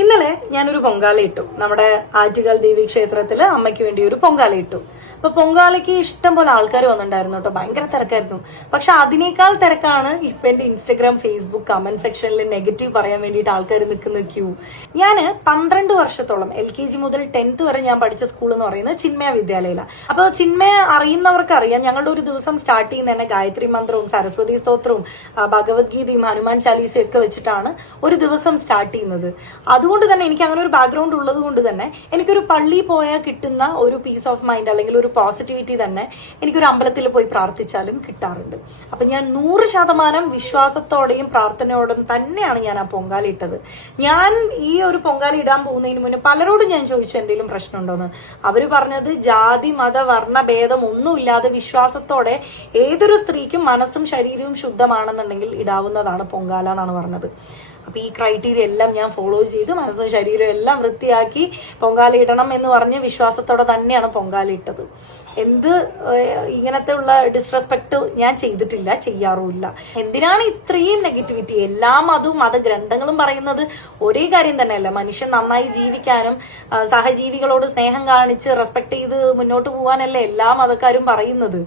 ഇന്നലെ ഞാനൊരു പൊങ്കാല ഇട്ടു. നമ്മുടെ ആറ്റുകാൽ ദേവി ക്ഷേത്രത്തില് അമ്മയ്ക്ക് വേണ്ടി ഒരു പൊങ്കാല ഇട്ടു. അപ്പൊ പൊങ്കാലയ്ക്ക് ഇഷ്ടം പോലെ ആൾക്കാർ വന്നിട്ടുണ്ടായിരുന്നു കേട്ടോ. ഭയങ്കര തിരക്കായിരുന്നു. പക്ഷെ അതിനേക്കാൾ തിരക്കാണ് ഇപ്പൊ എന്റെ ഇൻസ്റ്റഗ്രാം, ഫേസ്ബുക്ക് കമന്റ് സെക്ഷനിൽ നെഗറ്റീവ് പറയാൻ വേണ്ടിയിട്ട് ആൾക്കാർ നിൽക്കുന്ന ക്യൂ. ഞാന് 12 വർഷത്തോളം LKG മുതൽ 10th വരെ ഞാൻ പഠിച്ച സ്കൂൾ എന്ന് പറയുന്നത് ചിന്മയ വിദ്യാലയയിലാണ്. അപ്പൊ ചിന്മയ അറിയുന്നവർക്ക് അറിയാം, ഞങ്ങളുടെ ഒരു ദിവസം സ്റ്റാർട്ട് ചെയ്യുന്ന തന്നെ ഗായത്രി മന്ത്രവും സരസ്വതി സ്തോത്രവും ഭഗവത്ഗീതയും ഹനുമാൻ ചാലീസയും ഒക്കെ വെച്ചിട്ടാണ് ഒരു ദിവസം സ്റ്റാർട്ട് ചെയ്യുന്നത്. അതുകൊണ്ട് തന്നെ എനിക്ക് അങ്ങനെ ഒരു ബാക്ക്ഗ്രൗണ്ട് ഉള്ളത് കൊണ്ട് തന്നെ എനിക്കൊരു പള്ളി പോയാൽ കിട്ടുന്ന ഒരു പീസ് ഓഫ് മൈൻഡ് അല്ലെങ്കിൽ ഒരു പോസിറ്റിവിറ്റി തന്നെ എനിക്കൊരു അമ്പലത്തിൽ പോയി പ്രാർത്ഥിച്ചാലും കിട്ടാറുണ്ട്. അപ്പൊ ഞാൻ 100% വിശ്വാസത്തോടെയും പ്രാർത്ഥനയോടും തന്നെയാണ് ഞാൻ ആ പൊങ്കാല ഇട്ടത്. ഞാൻ ഈ ഒരു പൊങ്കാല ഇടാൻ പോകുന്നതിന് മുന്നേ പലരോടും ഞാൻ ചോദിച്ചു എന്തെങ്കിലും പ്രശ്നമുണ്ടോന്ന്. അവര് പറഞ്ഞത് ജാതി മത വർണ്ണ ഭേദം ഒന്നുമില്ലാതെ വിശ്വാസത്തോടെ ഏതൊരു സ്ത്രീക്കും മനസ്സും ശരീരവും ശുദ്ധമാണെന്നുണ്ടെങ്കിൽ ഇടാവുന്നതാണ് പൊങ്കാല എന്നാണ് പറഞ്ഞത്. അപ്പൊ ഈ ക്രൈറ്റീരിയ എല്ലാം ഞാൻ ഫോളോ ചെയ്ത് മനസ്സും ശരീരവും എല്ലാം വൃത്തിയാക്കി പൊങ്കാല ഇടണം എന്ന് പറഞ്ഞ് വിശ്വാസത്തോടെ തന്നെയാണ് പൊങ്കാല ഇട്ടത്. ഇങ്ങനത്തെ ഉള്ള ഡിസ്റെസ്പെക്ട് ഞാൻ ചെയ്തിട്ടില്ല, ചെയ്യാറുമില്ല. എന്തിനാണ് ഇത്രയും നെഗറ്റിവിറ്റി? എല്ലാ മതവും മതഗ്രന്ഥങ്ങളും പറയുന്നത് ഒരേ കാര്യം തന്നെയല്ല, മനുഷ്യൻ നന്നായി ജീവിക്കാനും സഹജീവികളോട് സ്നേഹം കാണിച്ച് റെസ്പെക്ട് ചെയ്ത് മുന്നോട്ട് പോകാനല്ലേ എല്ലാ മതക്കാരും പറയുന്നത്.